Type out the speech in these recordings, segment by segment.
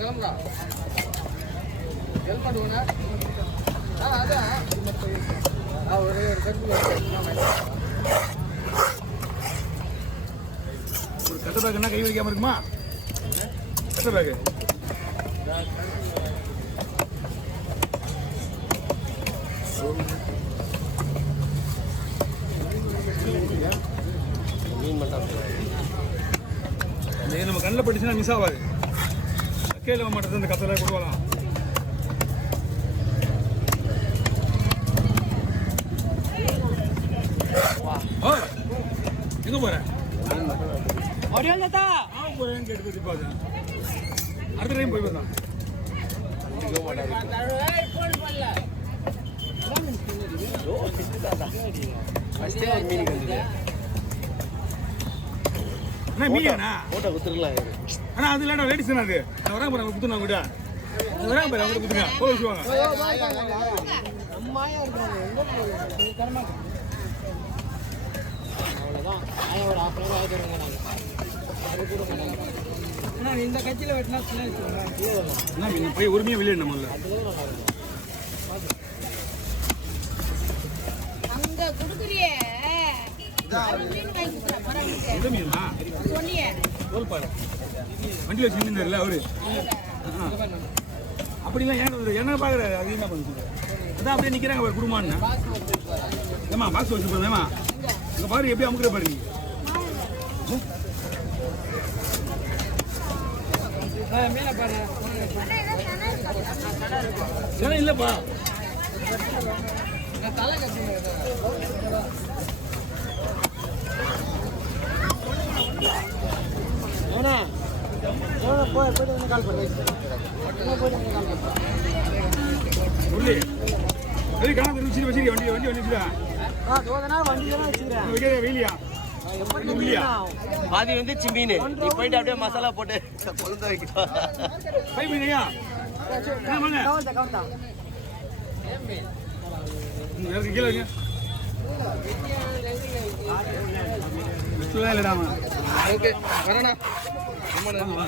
கிளம்புறா help பண்ணுவோண்ணா. அதான் ஒரு கட்ட பேக்குன்னா கை வைக்காம இருக்குமா? கட்ட பேக்கு நம்ம கண்ணில் பட்டுச்சுன்னா மிஸ் ஆகாது. கீழே மாட்டது இந்த கத்தலை கொடுக்கலாம். எங்க போற? கேட்டு பத்தி பாரு. அடுத்த டைம் போய் பார்த்தா மீனா போட்டோ குத்துருக்கலாம். ஆனா அது இல்லடா லேடிஸ் தான அது. வராங்க பாரு குத்துனா கூட. வராங்க பாரு அவங்க குத்துங்க. போய் சொல்லுவாங்க. அம்மாயா இருக்காங்க. அவ்வளவுதான். நான் ஒரு ஆஃப் ஹவர் ஆயிடுறேங்க நாங்க. அண்ணா இந்த கட்சியில வெட்டனா என்ன நீ போய் உரிமையா வெளிய நம்மள. அங்க குடுக்குறியே. எந்த மீனா? சொன்னியே. போல் பாரு. வண்டில சின்னதல்ல அவரு. அப்படிலாம் என்ன பாக்குறாரு? அது என்ன பண்ணுது? அதான் அப்படியே நிக்கிறாங்க பாரு குடுமான்னு. ஏமா பாக்ஸ் வச்சு போறேமா. இங்க பாரு எப்படி அமுக்குற பாரு நீ. மேல பாரு. சரி இல்லப்பா. நான் தலை கட்டிங்க. ஏனா போய் வந்து கால் பண்ணு. உள்ளே ஏய் காணாம இருந்துச்சு வச்சிருக்க வண்டி வச்சிருக்கா. தோதனா வண்டி தான வச்சிருக்கேன். வெக்கே வெயிலியா. பாதி வந்து சிம்பீன் நீ போயிட்டு அப்படியே மசாலா போட்டு கொழுந்த வைக்க. பை மீனையா? என்ன பண்ணு? கவுண்டா. நீங்க கீழ வைங்க. இல்லடாமா. ஓகே வரேனா. ரொம்ப வா.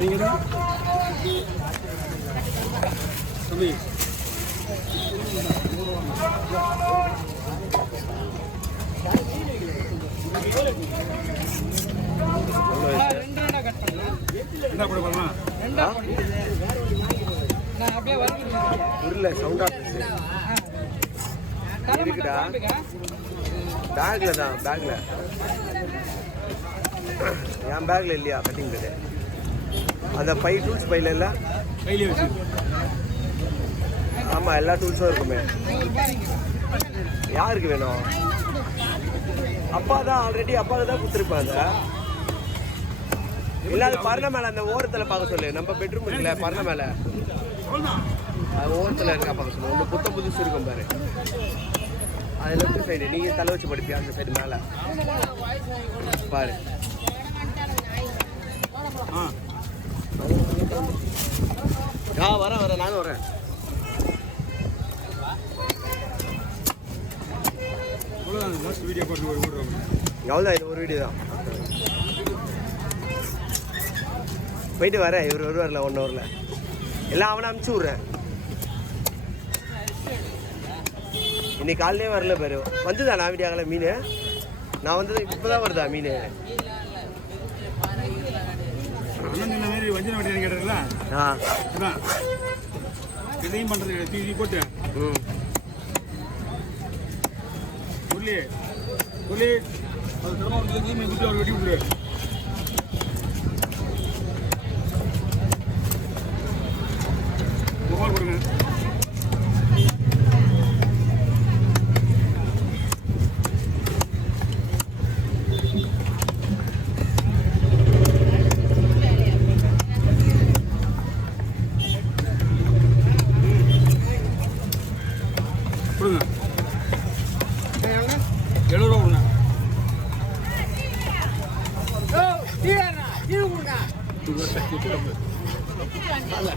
நீங்க தம்பி என்ன போட போறமா? நான் அப்படியே வரேன். உருளை சவுண்ட் ஆஃப் இருக்குடா. பேக்ல தான் பேக்ல. என் பேக்ல இல்லையா கட்டிங் பிளேட்? அந்த 5 டூல்ஸ் பையில இல்ல கையில வச்சு. ஆமா எல்லா டூல்ஸும் இருக்குமே. யாருக்கு வேணும்? அப்பா தான் ஆல்ரெடி அப்பாவுக்கு தான் கொடுத்துருப்பாங்க. இல்லாத பரண மேல அந்த ஓரத்தில் பார்க்க சொல்லு. நம்ம பெட்ரூம் இருக்குல்ல பரண மேல அது ஓரத்தில் இருக்கா பார்க்க சொல்லு. ஒன்று புதுசு இருக்கும் பாரு. அது லெஃப்ட் சைடு நீங்கள் தலை வச்சு படிப்பியா அந்த சைடு மேலே பாரு. வரேன் நானும் வரேன். எவ்வளோதான் இது ஒரு வீடியோ தான். போயிட்டு வரேன். இவர் வருவார்ல 1 ஹவரில் எல்லாம் அவனை அனுப்பிச்சி விட்றேன். இன்னைக்கு காலையிலே வரல பேரு. வந்துதா நான் வீடியோங்கள மீன்? நான் வந்தது இப்போ தான் வருதா மீன்? இதையும் பண்ணுறது தீ போட்டு சொல்லி அது திரும்ப குட்டி அவர் வெட்டி விட்டுரு. மொபைல் கொடுங்க. கொடுங்க 70 ரூபா கொடுங்க.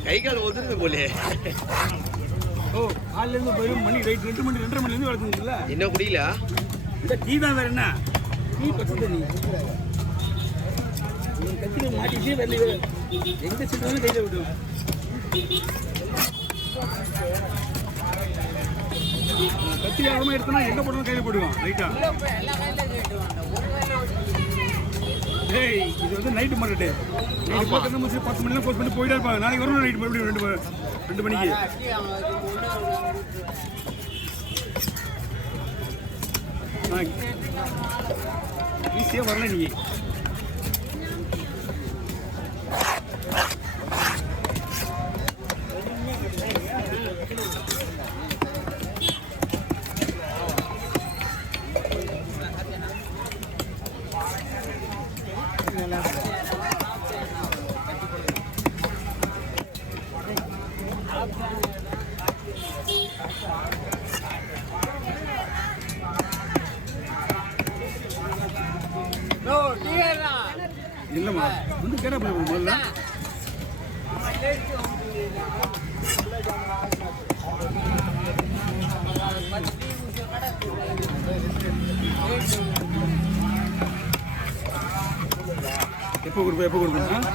கை கால் ஒதுருது போலே. ஓ காலையிலேருந்து போயிடும் மணி ரைட் 2 மணி 2:30 மணிலேருந்து வளர்த்துங்களா? என்ன குடியில இந்த டீ தான் வேற என்ன டீ பச்சை தண்ணி கத்திரி மாட்டிட்டே வரல எங்கே சிட்டாலும் கையில் விடுவோம். கத்திரி ஆகமாக எடுத்தோம்னா எங்கே போட்டாலும் கையில் போடுவோம் ரைட்டா. ஏய் இது வந்து நைட்டு மார்க்கெட்டு. நைட்டு போட்டு முடிச்சு 10 மணிலாம் க்ளோஸ் பண்ணி போயிட்டே இருப்பாங்க. நாளைக்கு வரணும் நைட்டு மறுபடியும் 2 மணிக்கு. ஈஸியாக வரல நீ. இல்லைம்மா வந்து கேட்டா போய் முதல்ல எப்போ கொடுப்போம்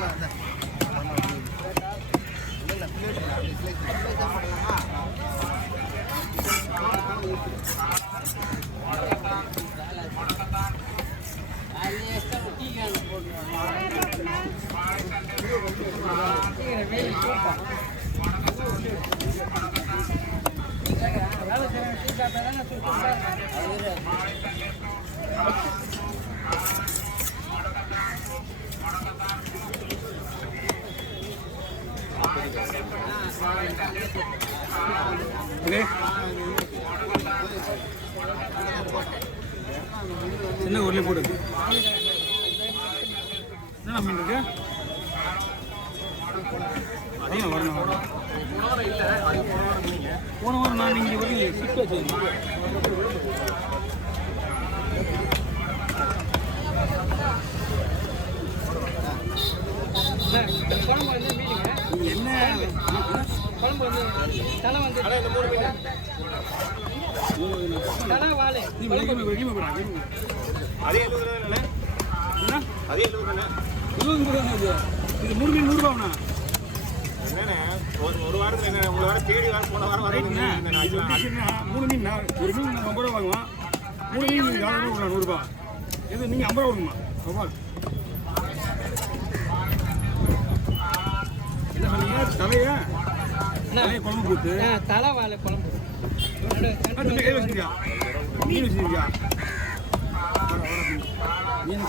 சின்ன ஊர்லேயே போடுது. என்ன மீன் இருக்கு? அதையும் வரணும். போன வாரம் நான் இங்கே வரீங்க சிக்க வச்சு என்ன குழம்பு வந்து தலை வந்து தலை வாழை அதே 70 ரூபாய். அதே 70 ரூபாய். 20 ரூபா. இது 3 மீன் 100 ரூபாண்ணா. என்னண்ணே ஒரு வாரத்தில் என்ன உங்களை வர தேடி வர போன வாரம் வரீங்க. 3 மீன் ஒரு மீன் 50 ரூபா வாங்குவோம். 3 மீன் 100 ரூபா. இது நீங்கள் 50 ரூபா கொடுங்கம்மா. என்ன பண்ணீங்க? தலையா குழம்பு போட்டு தலை வாழை குழம்பு கை வச்சுருக்கியா மீன் வச்சுருக்கியா மீன்